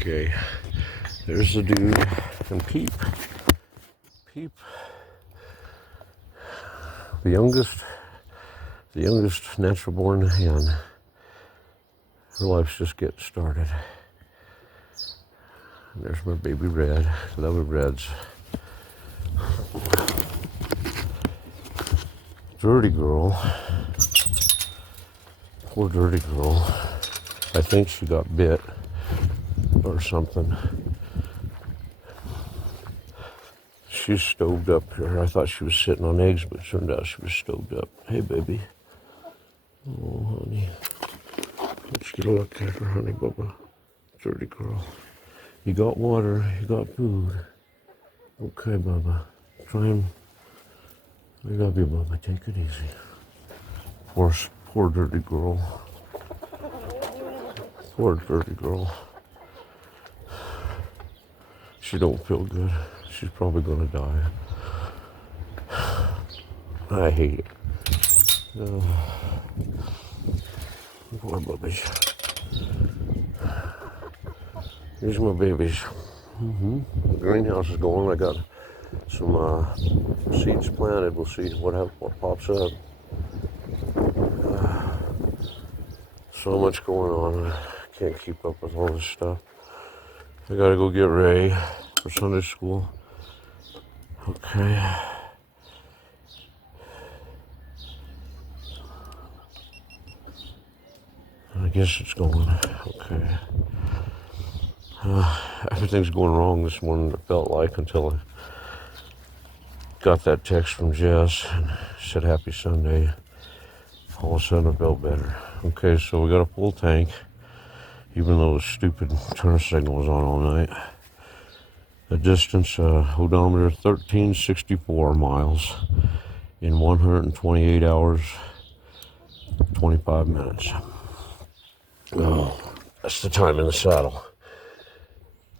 Okay, there's the dude, and Peep, the youngest natural-born hen. Her life's just getting started. And there's my baby Red, lovely Reds. Dirty girl, poor dirty girl. I think she got bit or something. She's stoved up here. I thought she was sitting on eggs, but it turned out she was stoved up. Hey, baby. Oh, honey. Let's get a look at her, honey, Bubba. Dirty girl. You got water. You got food. Okay, Bubba. Try and... I love you, Bubba. Take it easy. Poor dirty girl. Poor dirty girl. She don't feel good. She's probably gonna die. I hate it. Poor babies. These are my babies. The greenhouse is going. I got some seeds planted. We'll see what pops up. So much going on. I can't keep up with all this stuff. I gotta go get Ray for Sunday school. Okay. I guess it's going. Okay. Everything's going wrong this morning, it felt like, until I got that text from Jess and said happy Sunday. All of a sudden I felt better. Okay, so we got a full tank, even though the stupid turn signal was on all night. The distance, odometer 1364 miles in 128 hours, 25 minutes. Oh, that's the time in the saddle.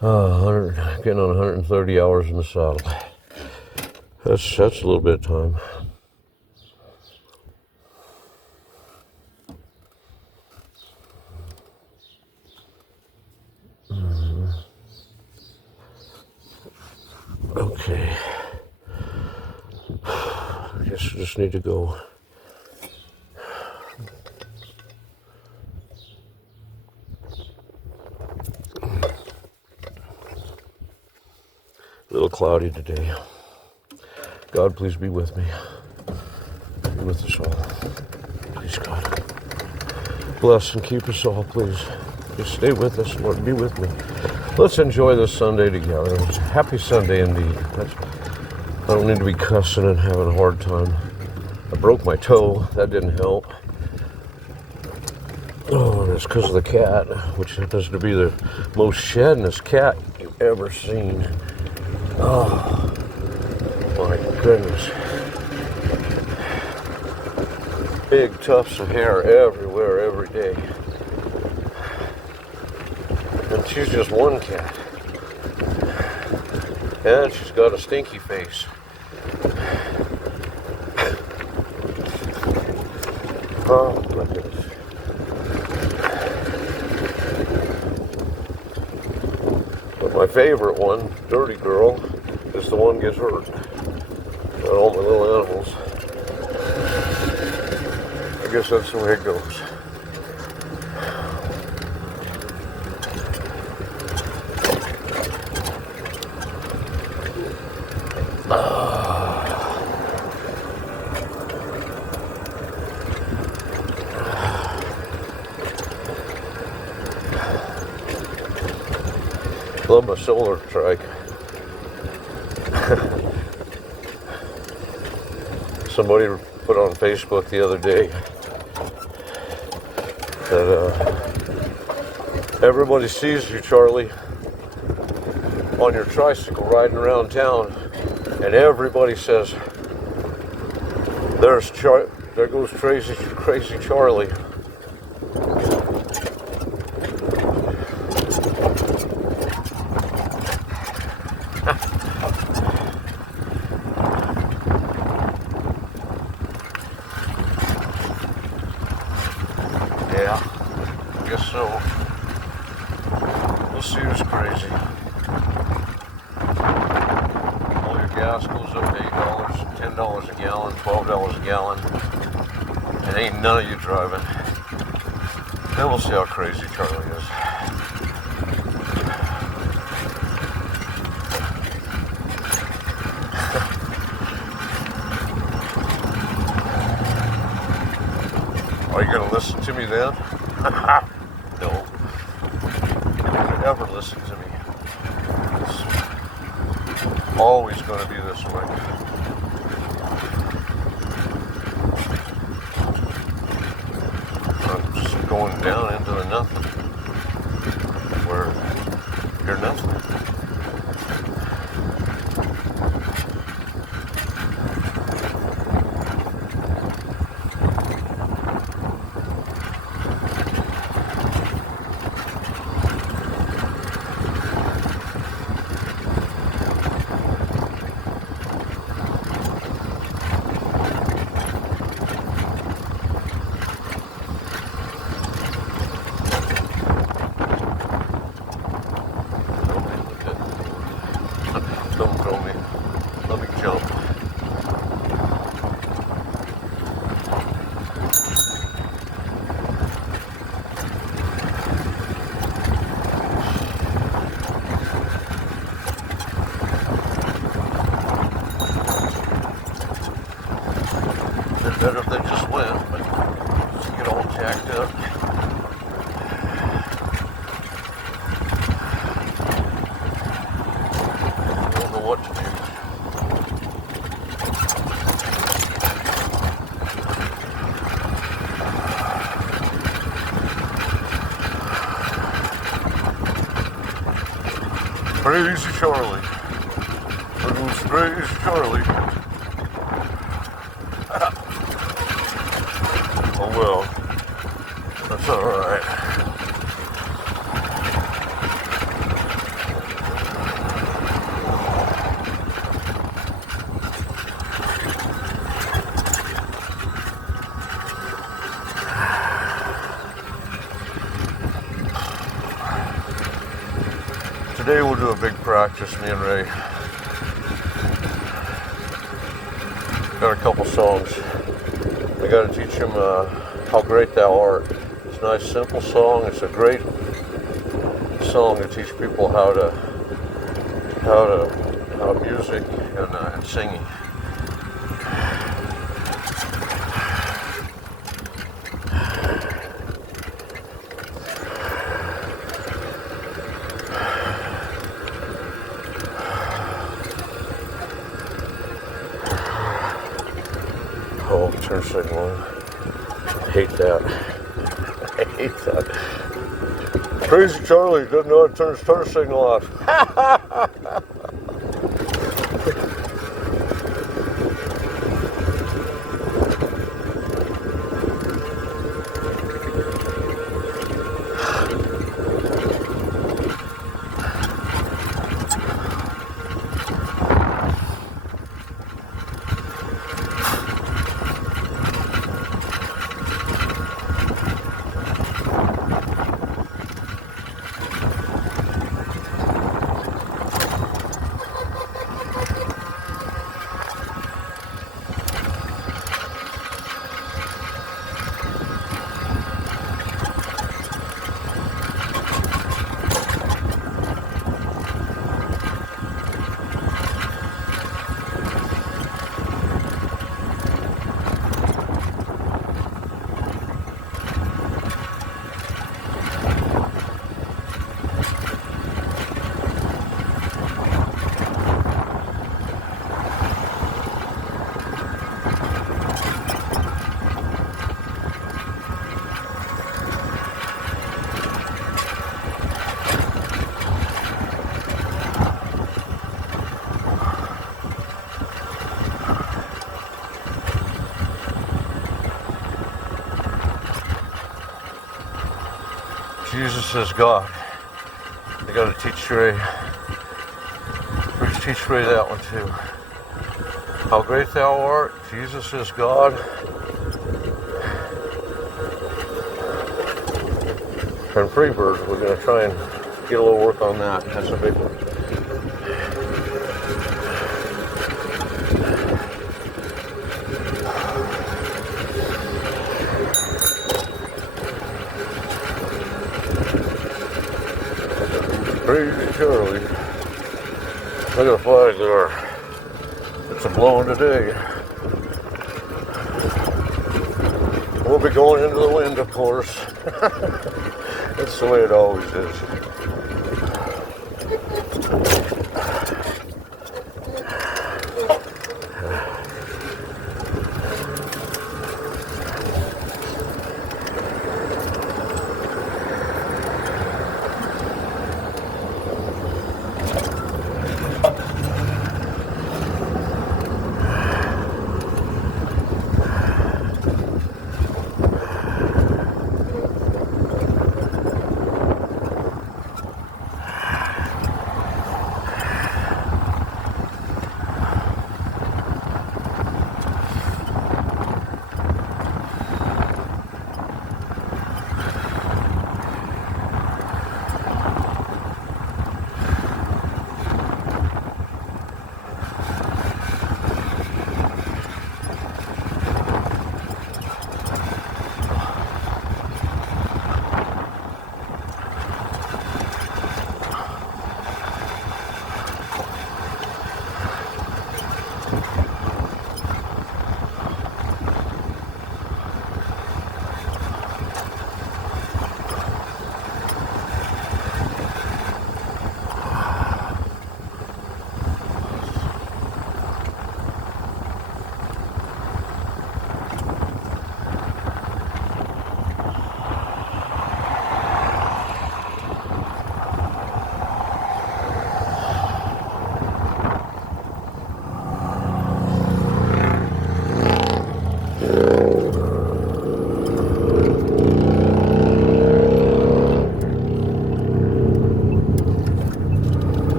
Getting on 130 hours in the saddle. That's a little bit of time. Okay. I guess I just need to go. A little cloudy today. God, please be with me. Be with us all. Please, God. Bless and keep us all, please. Just stay with us, Lord. Be with me. Let's enjoy this Sunday together. Happy Sunday indeed. I don't need to be cussing and having a hard time. I broke my toe. That didn't help. Oh, and it's because of the cat, which happens to be the most shednest cat you've ever seen. Oh, my goodness. Big tufts of hair everywhere, every day. And she's just one cat. And she's got a stinky face. Oh, my goodness. But my favorite one, Dirty Girl, is the one gets hurt. Not all my little animals. I guess that's the way it goes. Love my solar trike. Somebody put on Facebook the other day that everybody sees you, Charlie, on your tricycle riding around town, and everybody says, there goes crazy Charlie. Yeah, I guess so. We'll see who's crazy. All your gas goes up to $8, $10 a gallon, $12 a gallon, and ain't none of you driving. Then we'll see how crazy Charlie is. Are you going to listen to me then? No. You won't ever listen to me. It's always going to be this way. I'm just going down into the nothing. Where you're nothing. Don't throw me. Let me jump. Been better if they just went, but just get all jacked up. What to do. Crazy Charlie. It was crazy Charlie. Oh well. That's alright. Today we'll do a big practice, me and Ray. Got a couple songs. We got to teach him How Great Thou Art. It's a nice simple song. It's a great song to teach people how music and singing. Oh, turn signal on. I hate that. I hate that. Crazy Charlie doesn't know how to turn his turn signal off. Jesus is God. You got to teach Ray. Please teach Ray that one too. How great thou art. Jesus is God. And Freebird, we're going to try and Get a little work on that. That's a big one. Crazy Charlie. Look at the flag there. It's a blowing today. We'll be going into the wind, of course. That's the way it always is.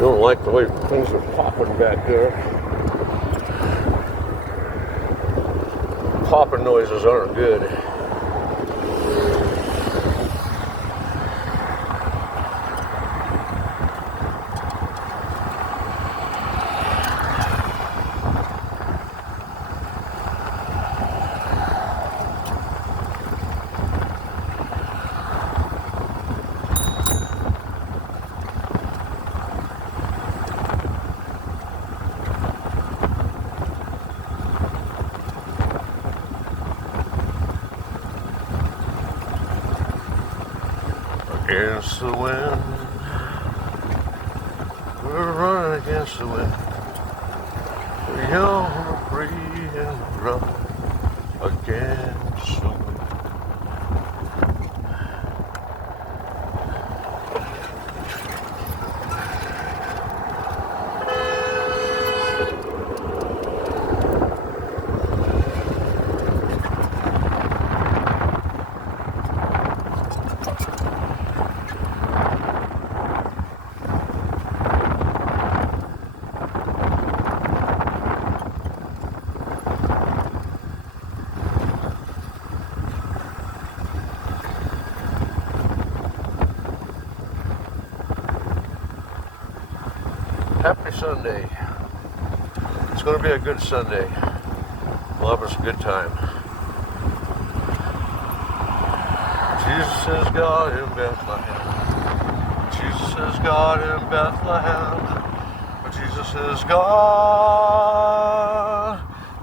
Don't like the way things are popping back there. Popping noises aren't good. Against the wind, we're running against the wind. We're young, free, and rough against the wind. Happy Sunday. It's going to be a good Sunday. We'll have us a good time. Jesus is God in Bethlehem. Jesus is God in Bethlehem. Jesus is God.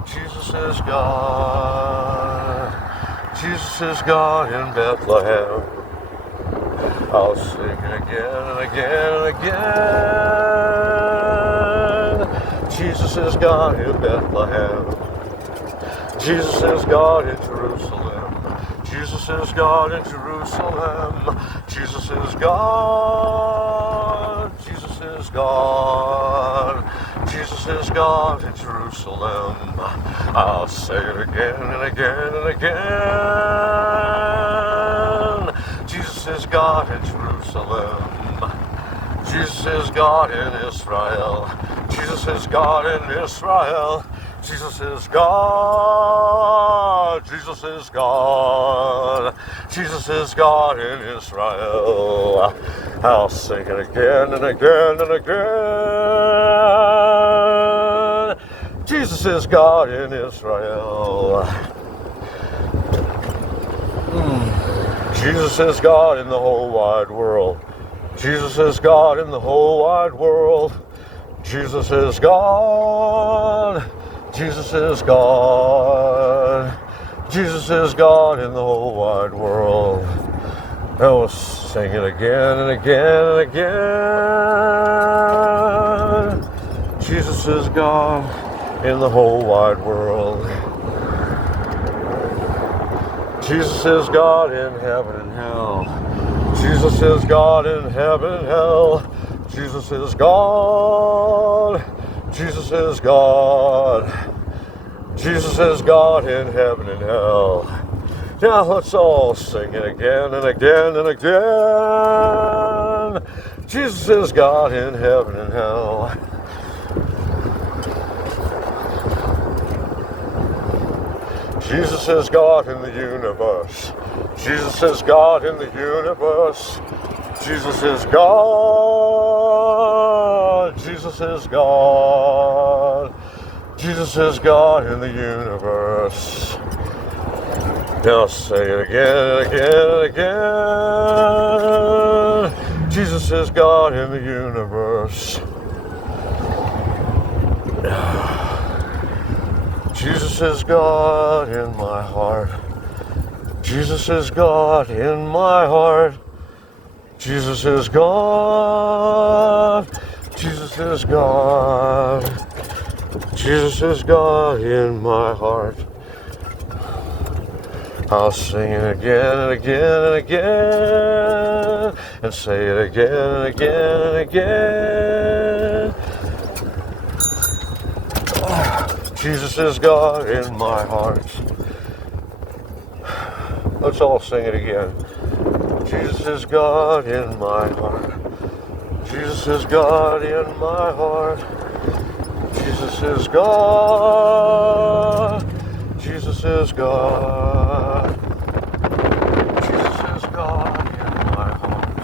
Jesus is God. Jesus is God in Bethlehem. I'll sing it again and again and again. Jesus is God in Bethlehem. Jesus is God in Jerusalem. Jesus is God in Jerusalem. Jesus is God. Jesus is God. Jesus is God in Jerusalem. I'll say it again and again and again. Jesus is God in Jerusalem. Jesus is God in Israel. Jesus is God in Israel. Jesus is God. Jesus is God. Jesus is God in Israel. I'll sing it again and again and again. Jesus is God in Israel. Jesus is God in the whole wide world. Jesus is God in the whole wide world. Jesus is God. Jesus is God. Jesus is God in the whole wide world. I will sing it again and again and again. Jesus is God in the whole wide world. Jesus is God in heaven and hell. Jesus is God in heaven and hell. Jesus is God. Jesus is God. Jesus is God in heaven and hell. Now let's all sing it again and again and again. Jesus is God in heaven and hell. Jesus is God in the universe. Jesus is God in the universe. Jesus is God. Jesus is God. Jesus is God in the universe. Now say it again and again and again. Jesus is God in the universe. Jesus is God in my heart. Jesus is God in my heart. Jesus is God. Jesus is God. Jesus is God in my heart. I'll sing it again and again and again, and say it again and again and again. Jesus is God in my heart. Let's all sing it again. Jesus is God in my heart. Jesus is God in my heart. Jesus is God. Jesus is God. Jesus is God in my heart.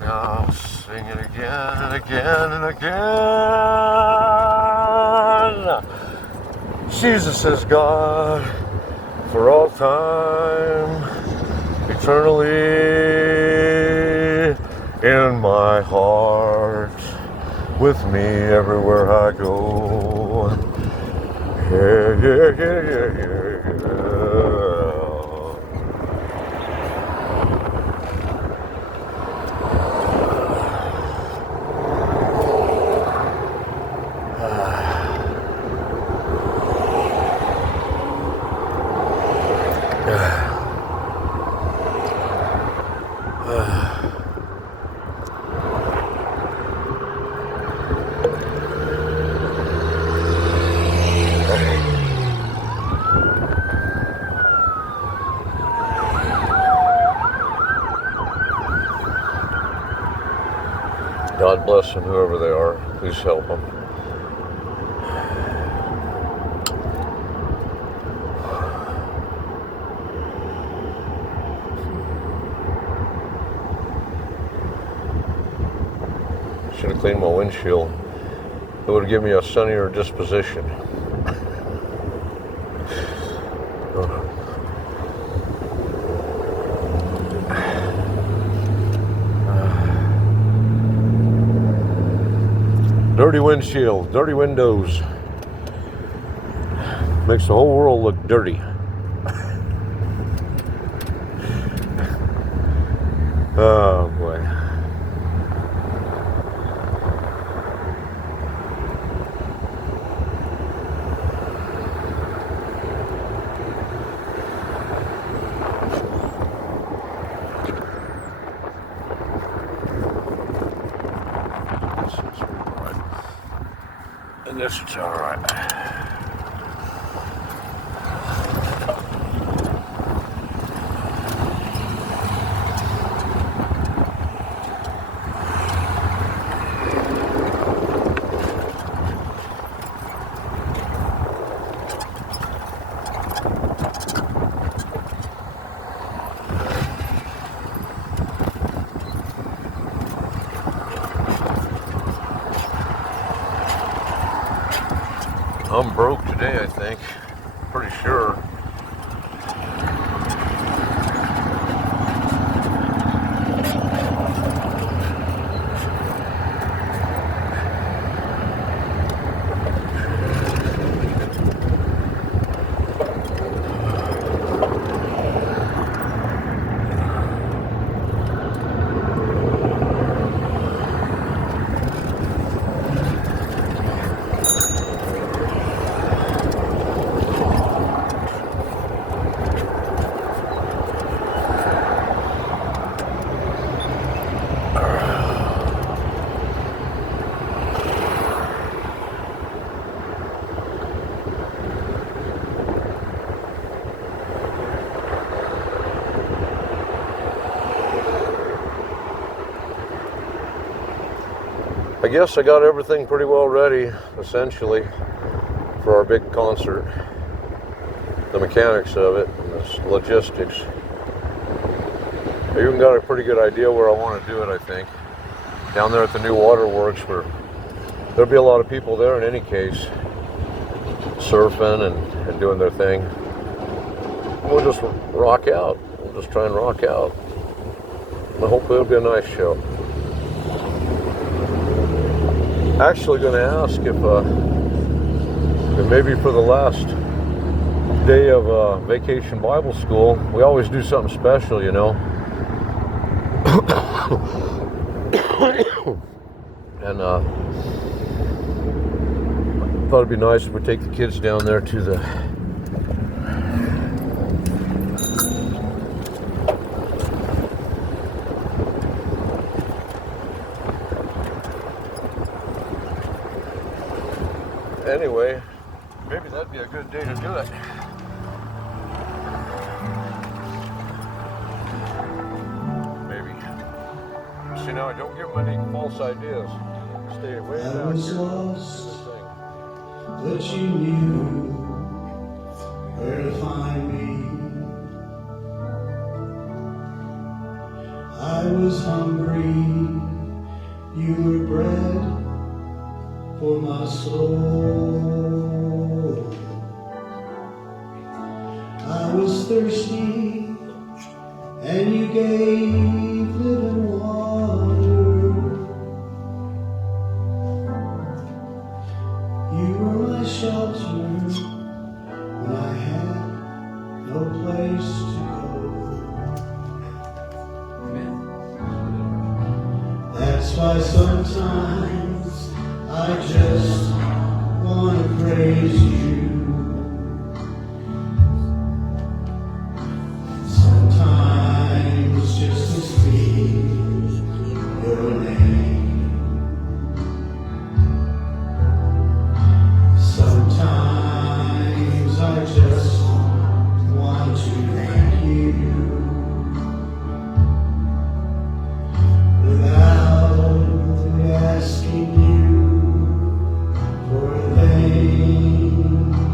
Now I'll sing it again and again and again. Jesus is God for all time, eternally in my heart, with me everywhere I go. Yeah, yeah, yeah, yeah, God bless them, whoever they are. Please help them. Should have cleaned my windshield. It would have given me a sunnier disposition. Dirty windshield, dirty windows. Makes the whole world look dirty. Oh boy. I guess it's all right. I'm broke today, I think. Pretty sure. I guess I got everything pretty well ready, essentially, for our big concert. The mechanics of it, and the logistics. I even got a pretty good idea where I want to do it, I think. Down there at the new waterworks, where there'll be a lot of people there in any case, surfing and doing their thing. We'll just rock out. We'll just try and rock out. And hopefully it'll be a nice show. Actually going to ask if maybe for the last day of vacation Bible school, we always do something special, you know. And thought it'd be nice if we take the kids down there to the anyway, maybe that'd be a good day to do it. Maybe. See, now I don't give them any false ideas. Stay way I down was here. lost, but you knew where to find me. I was hungry, you were bread for my soul. I was thirsty, and you gave living water. You were my shelter when I had no place to go. That's why sometimes I just want to praise you. Sometimes just to speak your name. Sometimes I just want to thank you without asking you for a thing.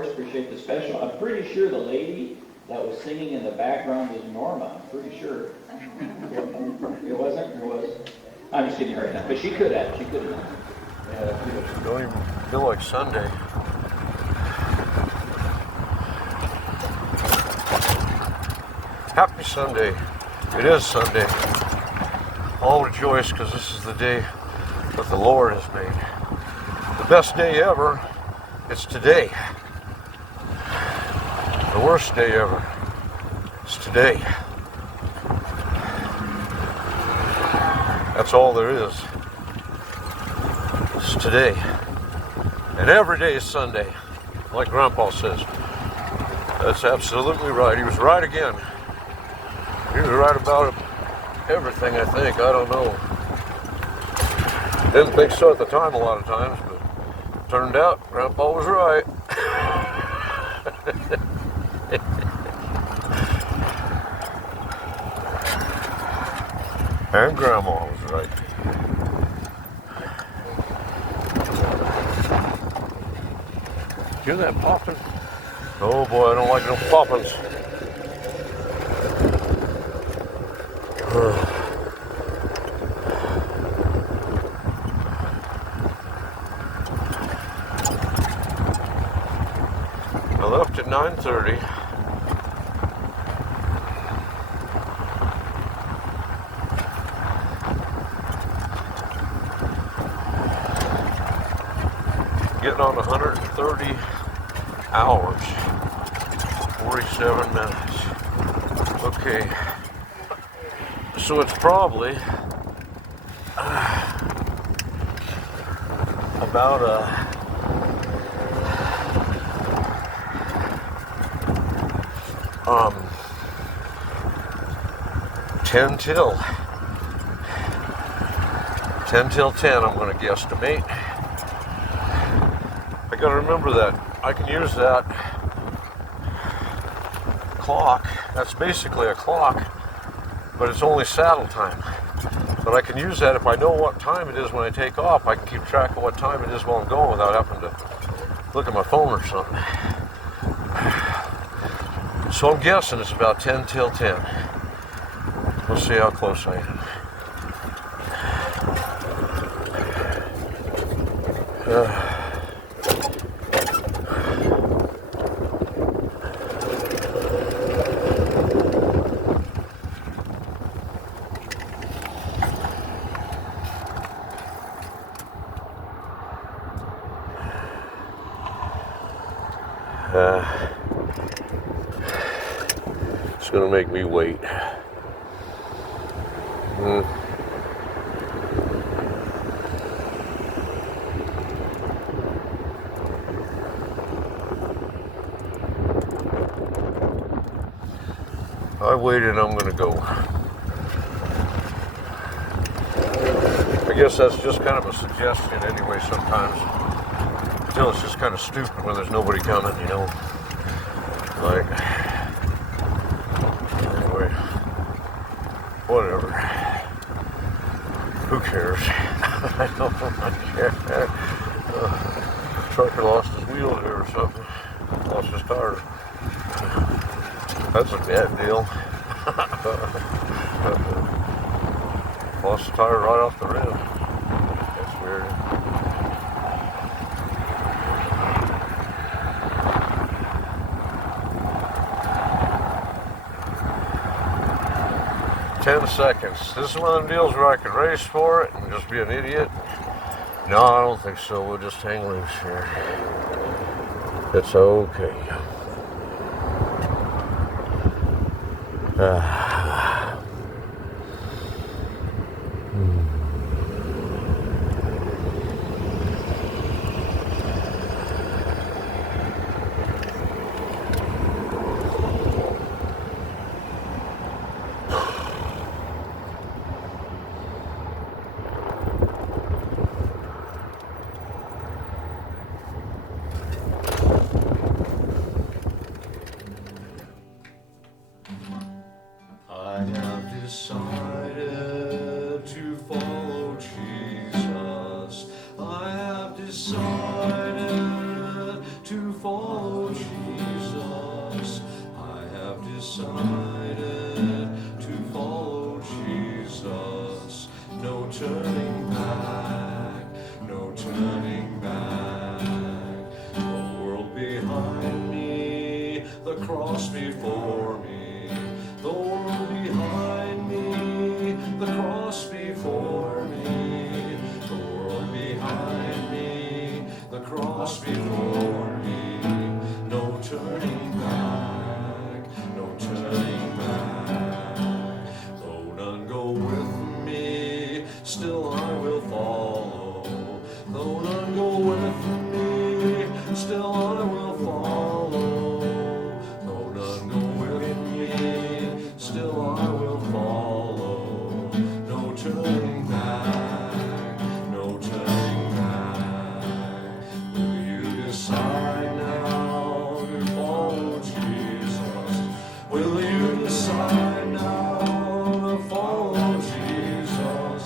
course, appreciate the special. I'm pretty sure the lady that was singing in the background was Norma. I'm pretty sure. It wasn't? Or was? I'm just kidding right now. But she could have. She could have. Yeah, don't even feel like Sunday. Happy Sunday. It is Sunday. All rejoice because this is the day that the Lord has made. The best day ever, it's today. The worst day ever, it's today. That's all there is. It's today. And every day is Sunday, like Grandpa says. That's absolutely right. He was right again. He was right about everything, I think. I don't know. Didn't think so at the time a lot of times, but turned out Grandpa was right. And Grandma was right. Hear that popping? Oh boy, I don't like no poppins. 9:30. Getting on 130 hours, 47 minutes. Okay, so it's probably about 10 till 10, I'm going to guesstimate. I got to remember that I can use that clock. That's basically a clock, but it's only saddle time. But I can use that if I know what time it is when I take off. I can keep track of what time it is while I'm going without having to look at my phone or something. So I'm guessing it's about 10 till 10. We'll see how close I am. It's gonna make me wait. I waited, I'm gonna go. I guess that's just kind of a suggestion anyway sometimes. Still, it's just kind of stupid when there's nobody coming, you know? Like, anyway, whatever. Who cares? I don't care. Trucker lost his wheel here or something. Lost his tire. That's a bad deal. Lost the tire right off the rim. That's weird. Ten seconds. This is one of them deals where I could race for it and just be an idiot. No, I don't think so. We'll just hang loose here. It's okay. Jesus. I have decided to follow Jesus. No turning back, no turning back. The world behind me, the cross before me. The world behind me, the cross before me. The world behind me, the cross before me. No turning back, no turning back. Though none go with me, still I will follow. Though none go with me, still I will follow. Though none go with me, still I will follow. No turning back, no turning back. Will you decide now to follow Jesus? Will you decide now to follow Jesus?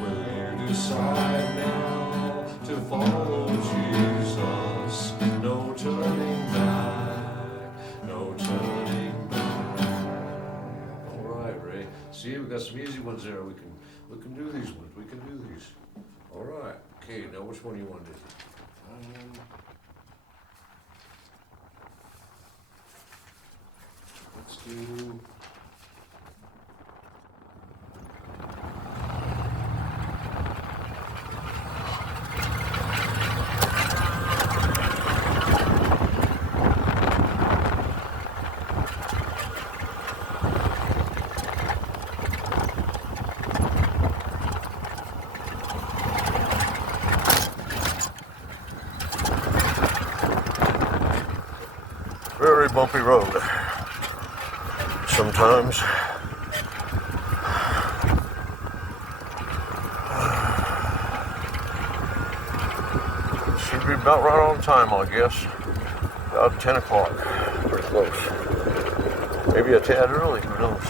Will you decide now to follow Jesus? No turning back, no turning back. All right, Ray. See, we got some easy ones there. We can do these ones. We can do these. All right. Okay. Now, which one do you want to do? Let's do. Very bumpy road. Sometimes. Should be about right on time, I guess. About 10 o'clock. Pretty close. Maybe a tad early, who knows?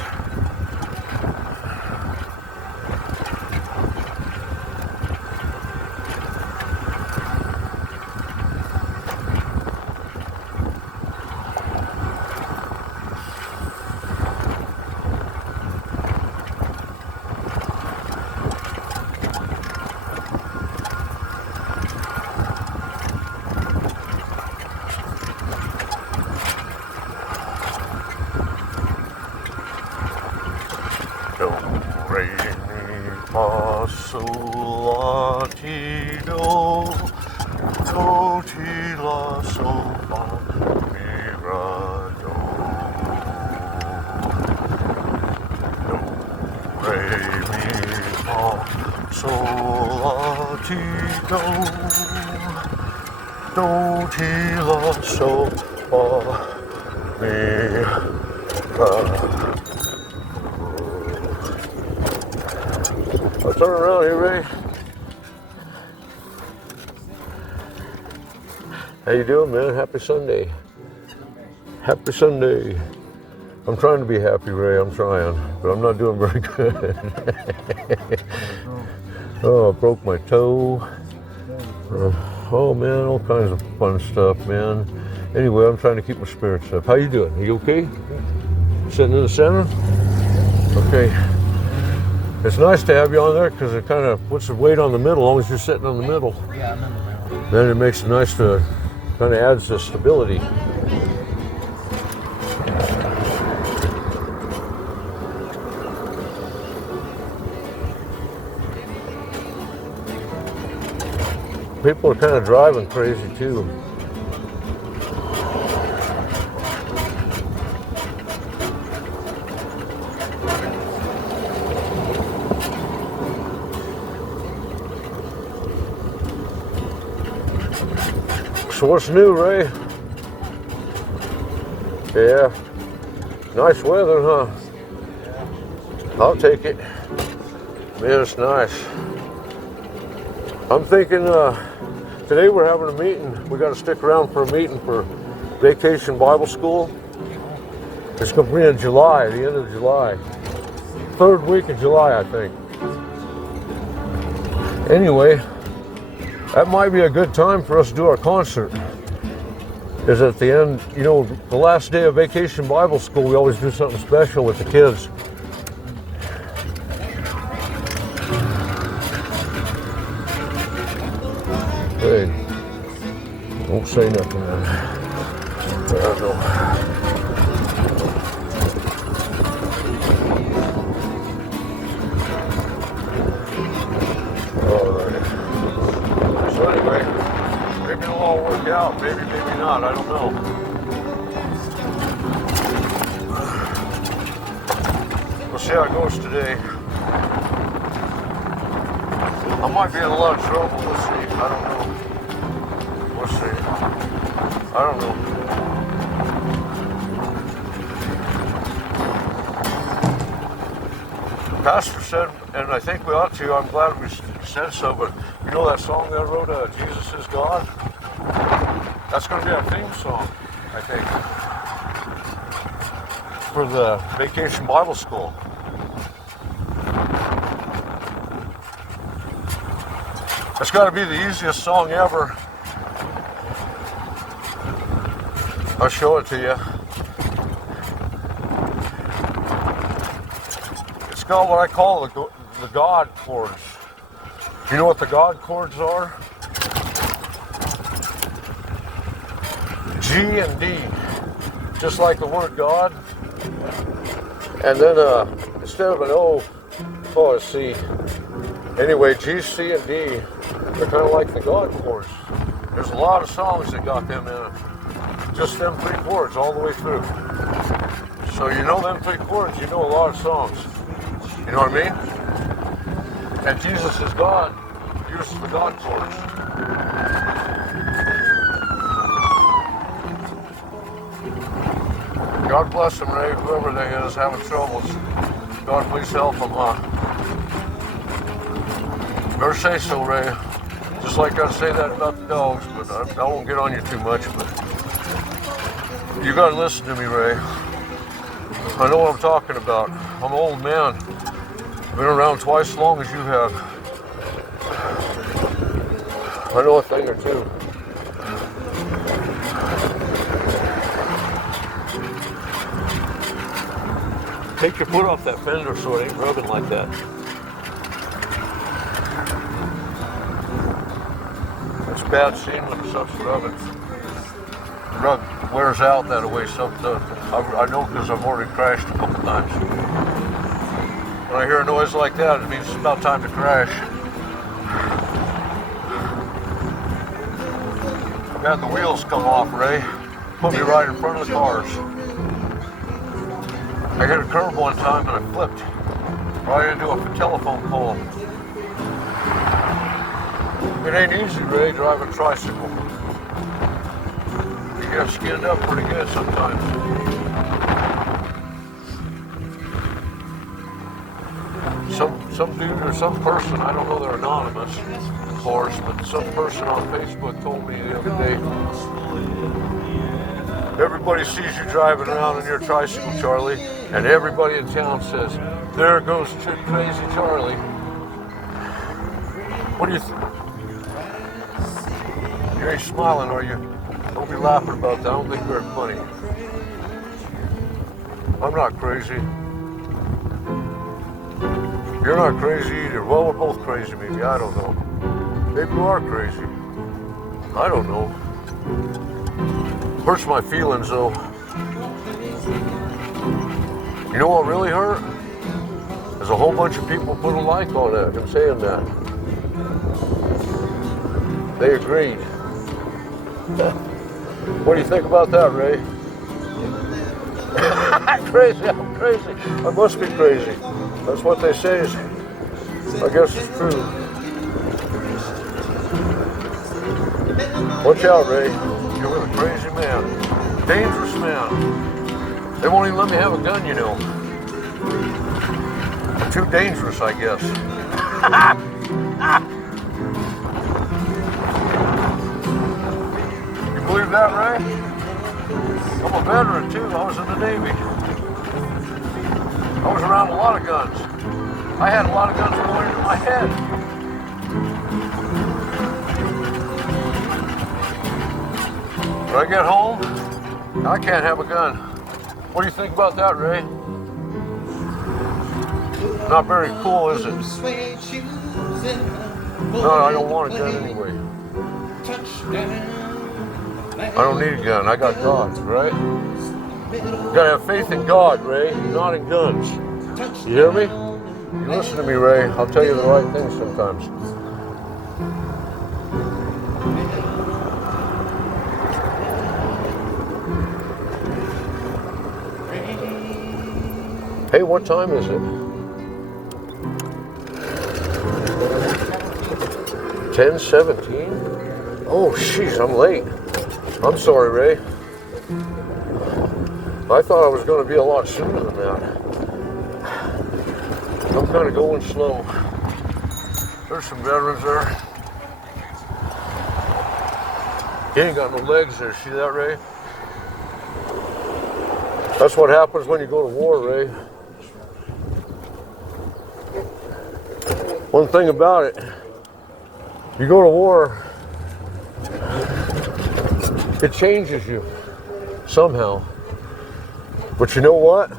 Do, re, mi, fa, sol, la, ti, do. Do, ti, la, sol, fa, mi, ra, do. Do, re, mi, fa, sol, la, ti, do. Do, ti, la, sol, fa, mi, ra. I'll turn around here, Ray. How you doing, man? Happy Sunday. Happy Sunday. I'm trying to be happy, Ray. I'm trying, but I'm not doing very good. Oh, I broke my toe. Oh, man, all kinds of fun stuff, man. Anyway, I'm trying to keep my spirits up. How you doing? Are you okay? Sitting in the center? Okay. It's nice to have you on there because it kind of puts the weight on the middle as long as you're sitting on the middle. Yeah, I'm in the middle. Then it makes it nice to kind of adds the stability. People are kind of driving crazy too. So what's new, Ray? Yeah. Nice weather, huh? I'll take it. Man, it's nice. I'm thinking today we're having a meeting. We got to stick around for a meeting for Vacation Bible School. It's going to be in July, the end of July. Third week of July, I think. Anyway, that might be a good time for us to do our concert. is at the end, you know, the last day of Vacation Bible School, we always do something special with the kids. Hey, don't say nothing, man. No. Alright. So anyway, maybe it'll all work out. Maybe, maybe not. I don't know. We'll see how it goes today. I might be in a lot of trouble. We'll see. I don't know. We'll see. I don't know. Pastor said, and I think we ought to, I'm glad we said so, but you know that song that I wrote, Jesus is God? That's going to be our theme song, I think, for the Vacation Bible School. It's got to be the easiest song ever. I'll show it to you. It's got what I call the God chords. You know what the God chords are? G and D, just like the word God. And then instead of an O, call it a C. Anyway, G, C, and D, they're kind of like the God chords. There's a lot of songs that got them in it. Just them three chords all the way through. So you know them three chords, you know a lot of songs. You know what I mean? And Jesus is God uses the God chords. God bless them, Ray, whoever they is having troubles. God, please help them, Better say so, Ray. Just like I say that about the dogs, but I won't get on you too much, but you gotta listen to me, Ray. I know what I'm talking about. I'm an old man. Been around twice as long as you have. I know a thing or two. Take your foot off that fender so it ain't rubbing like that. It's bad seeing when stuff's rubbing. The rug wears out that way, stuff does. I know because I've already crashed a couple times. When I hear a noise like that, it means it's about time to crash. I've had the wheels come off, Ray. Put me right in front of the cars. I hit a curb one time and I flipped right into a telephone pole. It ain't easy, Ray, driving a tricycle. You get skinned up pretty good sometimes. Some dude or some person, I don't know, they're anonymous, of course, but some person on Facebook told me the other day, everybody sees you driving around in your tricycle, Charlie, and everybody in town says, there goes crazy Charlie. What do you think? You ain't smiling, are you? Don't be laughing about that. I don't think you're funny. I'm not crazy. You're not crazy either. Well, we're both crazy, maybe. I don't know. Maybe you are crazy. I don't know. Hurts my feelings, though. You know what really hurt? There's a whole bunch of people put a like on that. I'm saying that. They agreed. What do you think about that, Ray? Crazy, I'm crazy. I must be crazy. That's what they say. I guess it's true. Watch out, Ray. You're with a crazy man. Dangerous man. They won't even let me have a gun, you know. I'm too dangerous, I guess. You believe that, Ray? I'm a veteran, too. I was in the Navy. I was around a lot of guns. I had a lot of guns going into my head. When I get home, I can't have a gun. What do you think about that, Ray? Not very cool, is it? No, I don't want a gun anyway. I don't need a gun. I got God, right? You gotta have faith in God, Ray, not in guns. You hear me? You listen to me, Ray. I'll tell you the right thing sometimes. Hey, what time is it? 10:17? Oh, jeez, I'm late. I'm sorry, Ray. I thought I was going to be a lot sooner than that. I'm kind of going slow. There's some veterans there. He ain't got no legs there. See that, Ray? That's what happens when you go to war, Ray. One thing about it, you go to war, it changes you somehow. But you know what?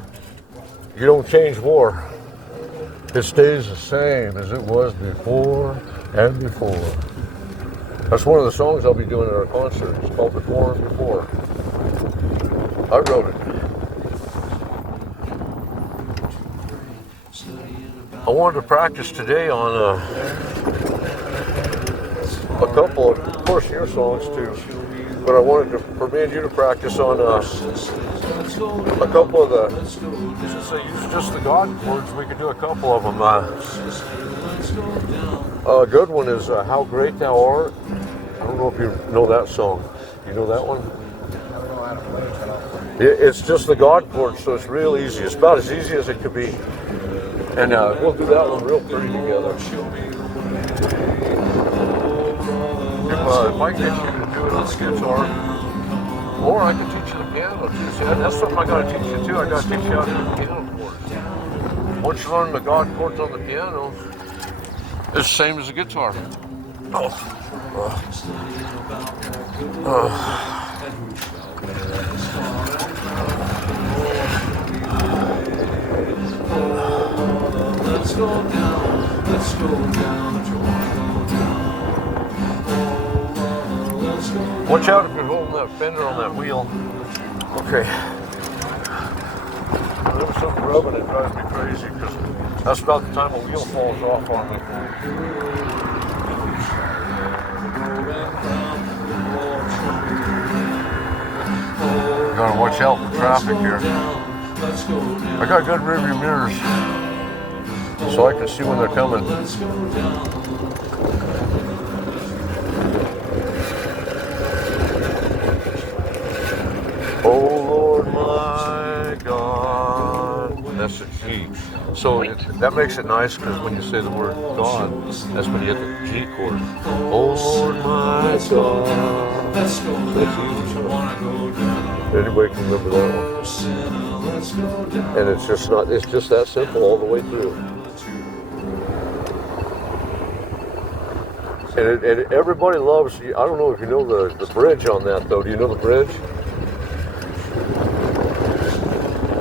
You don't change war. It stays the same as it was before and before. That's one of the songs I'll be doing at our concert. It's called Before and Before. I wrote it. I wanted to practice today on a couple of course, your songs too. But I wanted for me and you to practice on a couple of the, since I use just the God chords, we could do a couple of them. A good one is How Great Thou Art. I don't know if you know that song. You know that one? It's just the God chords, so it's real easy. It's about as easy as it could be. And we'll do that one real pretty together. If I get you to do it on the guitar, or I can teach you the piano too. See, that's something I got to teach you too. I got to teach you how to do the piano chords. Once you learn the God chords on the piano, it's the same as the guitar. Let's go down, watch out if you're holding that fender on that wheel. Okay. There's something rubbing, it drives me crazy because that's about the time a wheel falls off on me. You gotta watch out for traffic here. I got good rearview mirrors, so I can see when they're coming. Oh Lord my God. That's a G. So that makes it nice because when you say the word God, that's when you get the G chord. Oh Lord my God. That's easy. Anybody can remember that one. And it's just that simple all the way through. And everybody loves, I don't know if you know the bridge on that though. Do you know the bridge?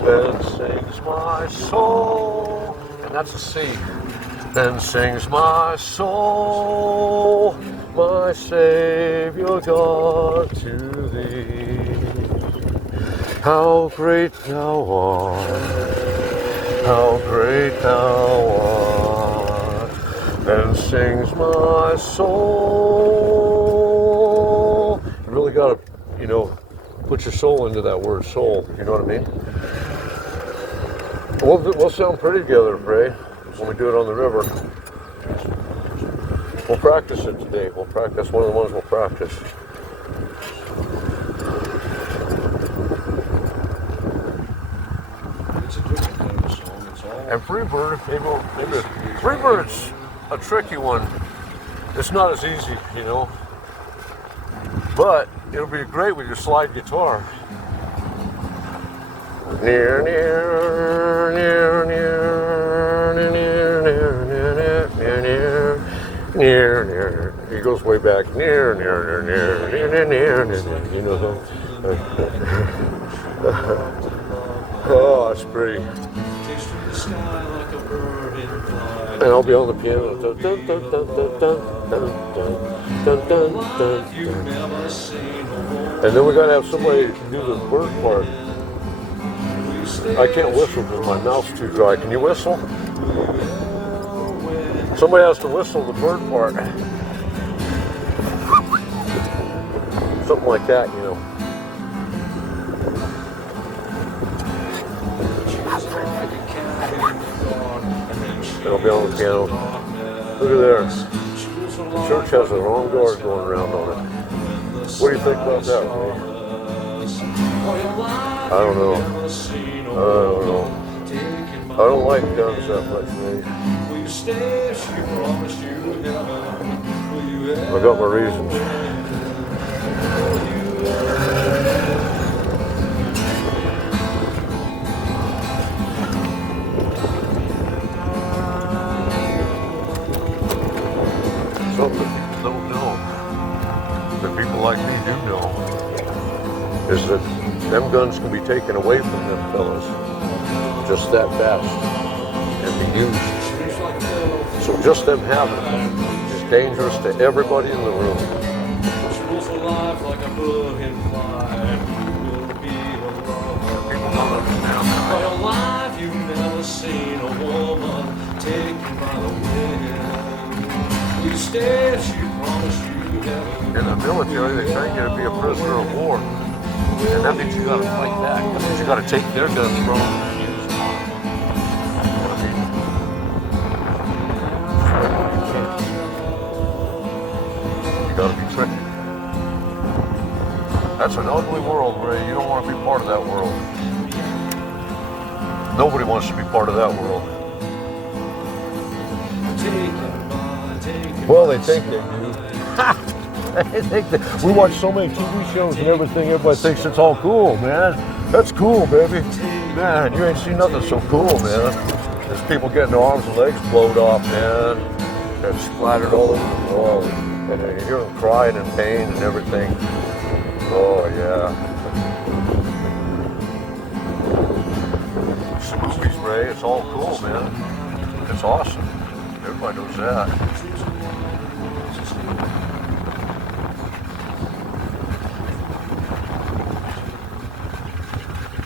Then sings my soul, and that's a C. Then sings my soul, my Savior God, to thee. How great thou art, how great thou art. Then sings my soul. You really got to, put your soul into that word soul. You know what I mean? We'll sound pretty together, Ray, when we do it on the river. We'll practice it today. That's one of the ones we'll practice. And Freebird, maybe Freebird's a tricky one. It's not as easy, but it'll be great with your slide guitar. Near, near, near, near, near, near, near, near, near, near. You go goes way back. Near, near, near, near, near, near, near, near. You know that? Oh, that's pretty. And I'll be on the piano. Dun, dun, dun, dun, dun, dun, dun, dun, dun, dun. And then we gotta have somebody do the bird part. I can't whistle because my mouth's too dry. Can you whistle? Somebody has to whistle the bird part. Something like that, you know. And I'll be on the piano. Look at there. The church has a long guard going around on it. What do you think about that, Ray? I don't know. I don't like guns that much, Ray. I got my reasons. Something that people don't know, that people like me do know, is that them guns can be taken away from them fellas just that fast and be used. So just them having them is dangerous to everybody in the room. People don't understand that. You've never seen a woman taken by the wind. You said she promised you heaven. In the military, they train you to be a prisoner of war. And that means you gotta fight back. That means you gotta take their guns from them. You gotta be tricky. That's an ugly world, Ray. You don't want to be part of that world. Nobody wants to be part of that world. Well, they think they do. They think that. We watch so many TV shows and everything, everybody thinks it's all cool, man. That's cool, baby. Man, you ain't seen nothing so cool, man. There's people getting their arms and legs blowed off, man. They're splattered all over the wall. And you hear them crying in pain and everything. Oh, yeah. It's movies, Ray. It's all cool, man. It's awesome. Everybody knows that.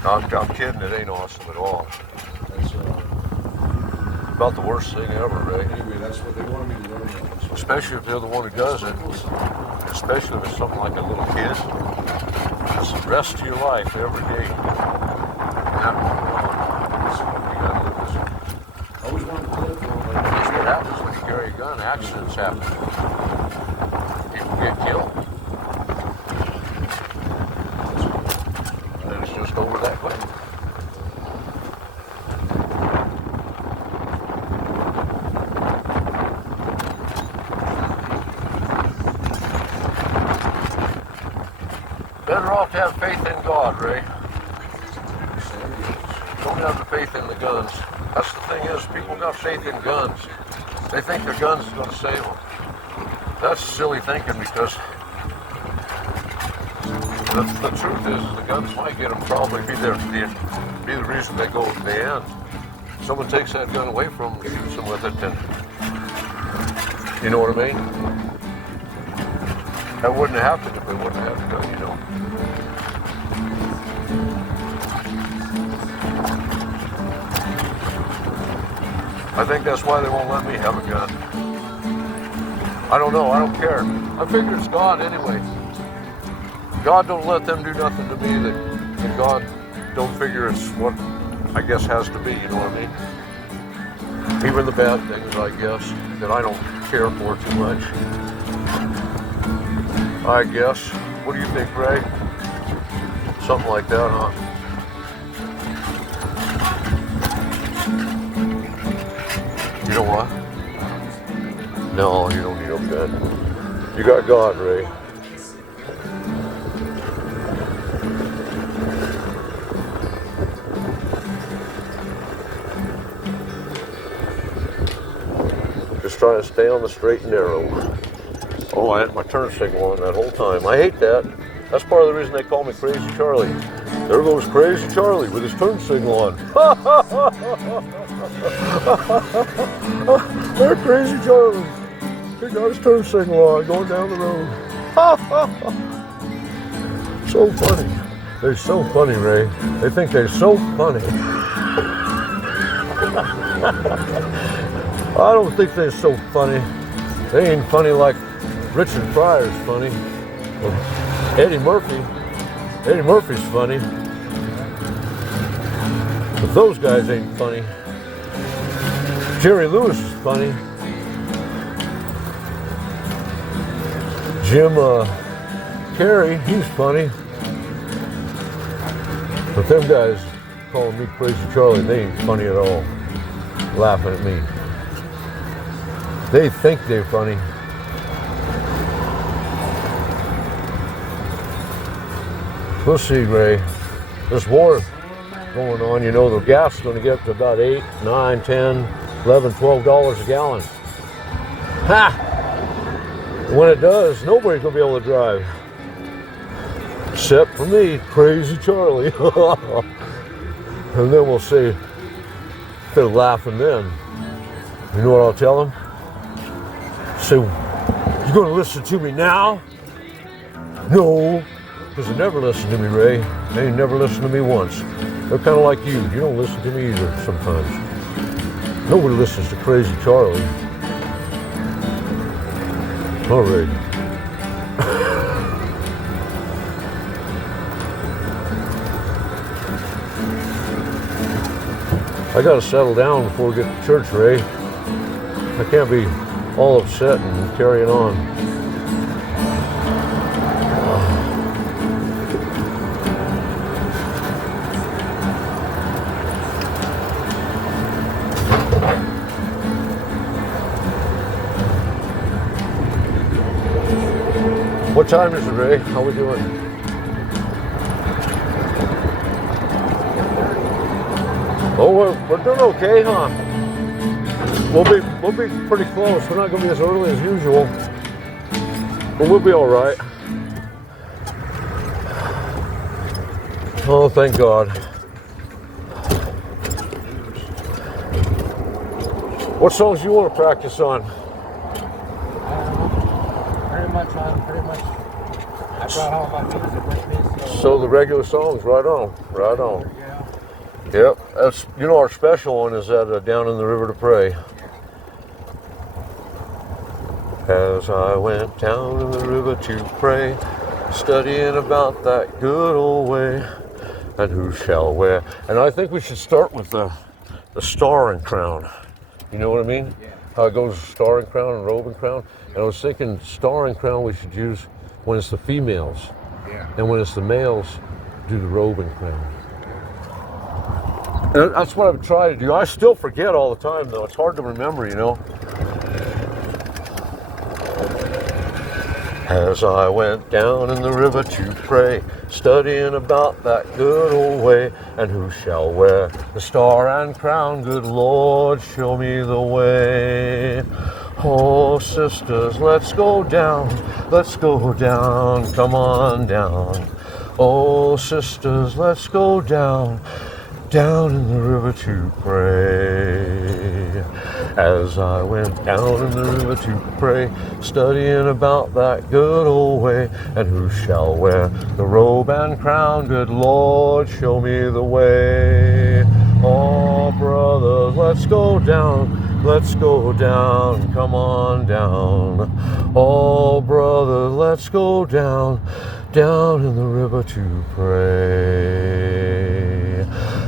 I'm kidding, it ain't awesome at all. That's About the worst thing ever, Ray. anyway, that's what they wanted me to learn. Especially if they're the one who does it. Especially if it's something like a little kid. It's the rest of your life, every day. That won't go on. You gotta live this. I always wanted to play for them. That's what happens when you carry a gun. Accidents happen. People get killed. And then it's just over that quick. Better off to have faith in God, Ray. Don't have the faith in the guns. That's the thing is, people got faith in guns. They think their guns is going to save them. That's silly thinking because the truth is the guns might get them, probably be the reason they go to the end. Someone takes that gun away from them and shoots them with it, and you know what I mean? That wouldn't have happened if they wouldn't have the gun, you know. I think that's why they won't let me have a gun. I don't know, I don't care. I figure it's God anyway. God don't let them do nothing to me that God don't figure it's what I guess has to be, you know what I mean? Even the bad things, I guess, that I don't care for too much. I guess. What do you think, Ray? Something like that, huh? You know what? No, you don't need no gun. You got God, Ray. Just trying to stay on the straight and narrow. Oh, I had my turn signal on that whole time. I hate that. That's part of the reason they call me Crazy Charlie. There goes Crazy Charlie with his turn signal on. There, Crazy Charlie. He got his turn signal on, going down the road. So funny. They're so funny, Ray. They think they're so funny. I don't think they're so funny. They ain't funny like Richard Pryor's funny. Or Eddie Murphy. Eddie Murphy's funny. But those guys ain't funny. Jerry Lewis is funny. Jim Carrey, he's funny. But them guys calling me Crazy Charlie, they ain't funny at all. Laughing at me. They think they're funny. We'll see, Ray. This war going on, you know, the gas is going to get up to about $8, $9, $10, $11, $12 a gallon. Ha! When it does, nobody's going to be able to drive. Except for me, Crazy Charlie. And then we'll see if they're laughing then. You know what I'll tell them? Say, you going to listen to me now? No, because they never listen to me, Ray. They ain't never listened to me once. They're kind of like you. You don't listen to me either sometimes. Nobody listens to Crazy Charlie. All right. I got to settle down before we get to church, Ray. I can't be all upset and carrying on. What time is it, Ray? How we doing? Oh, we're doing okay, huh? We'll be pretty close. We're not going to be as early as usual, but we'll be all right. Oh, thank God. What songs do you want to practice on? Pretty much. I brought all my music with me, So the regular songs, right on. yeah. Yep, that's, you know, our special one is that Down in the River to Pray. As I went down in the river to pray, studying about that good old way, and who shall wear. And I think we should start with the star and crown. You know what I mean? Yeah. How it goes star and crown and robe and crown. And I was thinking star and crown we should use when it's the females. Yeah. And when it's the males, do the robe and crown. And that's what I've tried to do. I still forget all the time, though. It's hard to remember, you know. As I went down in the river to pray, studying about that good old way, and who shall wear the star and crown? Good Lord, show me the way. Oh, sisters, let's go down, come on down. Oh, sisters, let's go down in the river to pray. As I went down in the river to pray, studying about that good old way, and who shall wear the robe and crown? Good Lord, show me the way. Oh, brothers, let's go down, come on down. Oh, brothers, let's go down in the river to pray.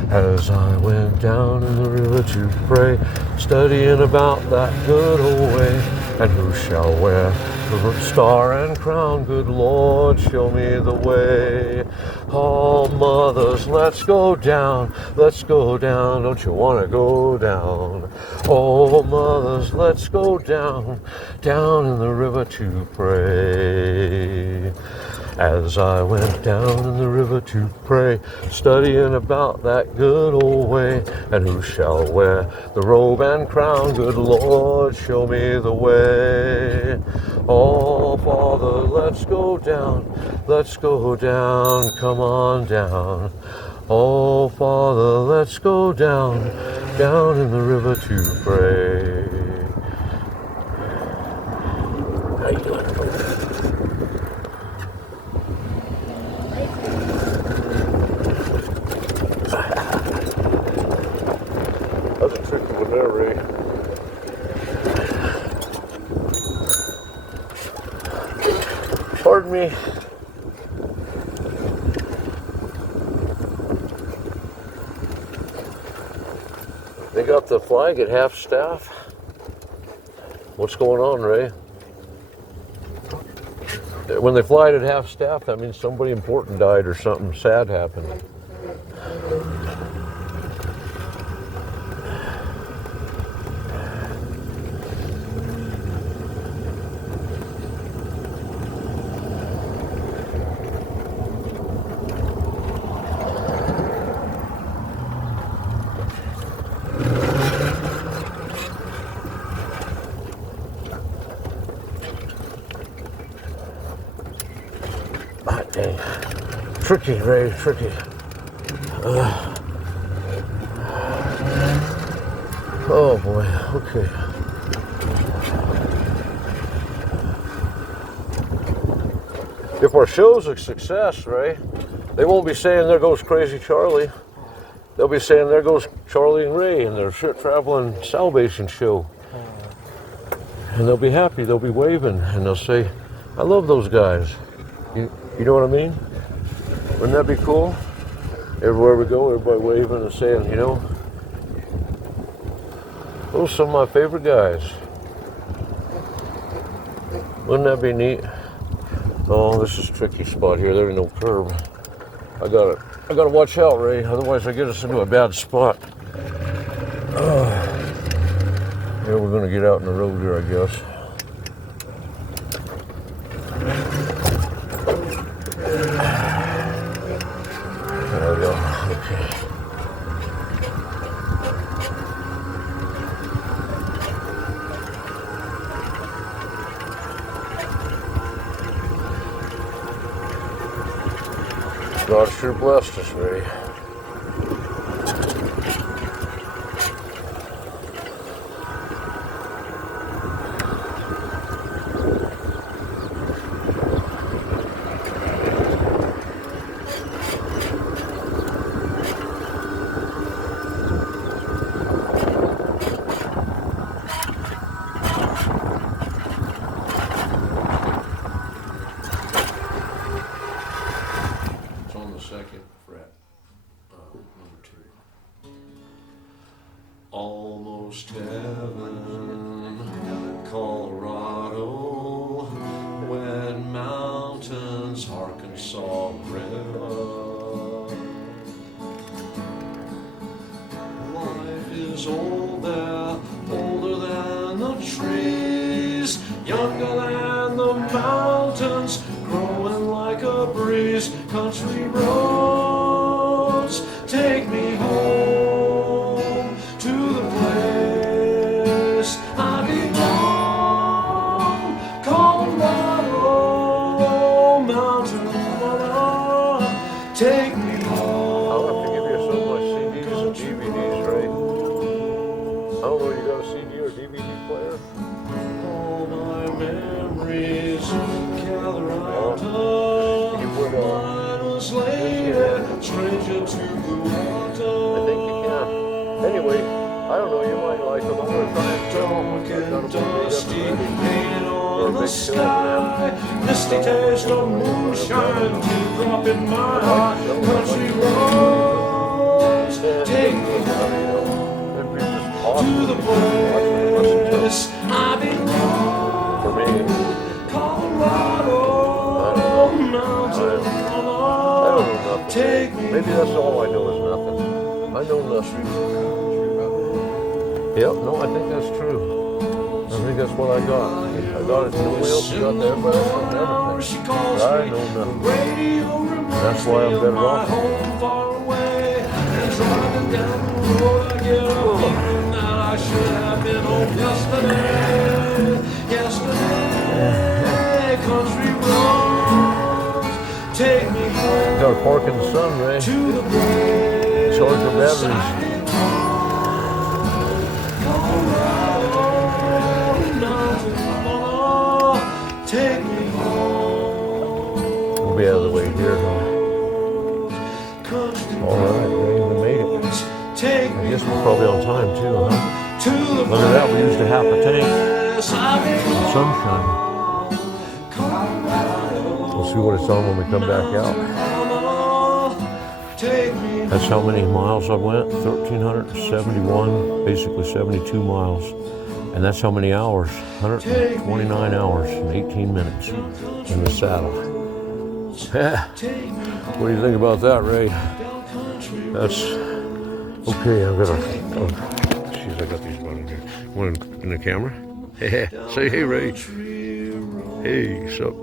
As I went down in the river to pray, studying about that good old way, and who shall wear the star and crown? Good Lord, show me the way. Oh, mothers, let's go down, don't you want to go down? Oh, mothers, let's go down in the river to pray. As I went down in the river to pray, studying about that good old way, and who shall wear the robe and crown? Good Lord, show me the way. Oh, Father, let's go down, come on down. Oh, Father, let's go down in the river to pray. How you doing? That's a tricky one there, Ray. Pardon me. They got the flag at half staff. What's going on, Ray? When they fly it at half staff, that means somebody important died or something sad happened. Ah, dang. Tricky, Ray, tricky. Oh boy, okay. If our show's a success, Ray, they won't be saying there goes Crazy Charlie. They'll be saying there goes Charlie and Ray in their shit traveling salvation show. And they'll be happy, they'll be waving, and they'll say, I love those guys. You know what I mean? Wouldn't that be cool? Everywhere we go, everybody waving and saying, you know, those are some of my favorite guys. Wouldn't that be neat? Oh, this is a tricky spot here. There ain't no curb. I gotta watch out, Ray. Otherwise, I get us into a bad spot. Yeah, we're gonna get out in the road here, I guess. There we go. Okay. God sure blessed us, Ray. Second fret, number 2. Almost heaven, Colorado, when mountains, Arkansas River. Life is old there, older than the trees, younger than the mountains, growing like a breeze. Country roads take me home to the place I belong. Colorado mountain mama, take me home. I'll have to give you some of my CDs and DVDs, Ray. I don't know, you got a CD or DVD player? All my memories gather round her. Later, stranger to the water. I think you can. Anyway, I don't know, you might like them. I'm going to try and Dark and dusty, painted on the sky. Misty taste of moonshine, teardrop in my eye. Country roads take me home to the place I belong. For me, Colorado mountain. Take me. maybe that's all I know is nothing. I know nothing. Yep, no, I think that's true. I think that's what I got. I got it. Nobody else got that, but I got everything. hours she calls I me. know The nothing. radio reminds That's why I'm me of better my off. home far away. And driving down the road, I get a feeling that I should have been home yesterday. Yesterday, country roads take me home Gotta park in the sun, Ray. to the place. Charge the batteries. Take me home. We'll be out of the way here. All right, Ray, we made it. Take I me guess we're probably on time too, huh? to the Look at that, we used a half a tank. place I belong. Sunshine. We'll see what it's on when we come back out. Take me That's how many miles I went, 1,371, basically 72 miles. And that's how many hours, 129 hours and 18 minutes in the saddle. What do you think about that, Ray? That's, okay, I'm gonna, oh, jeez, I got these running here. One in the camera? Say hey, Ray. Hey, what's up?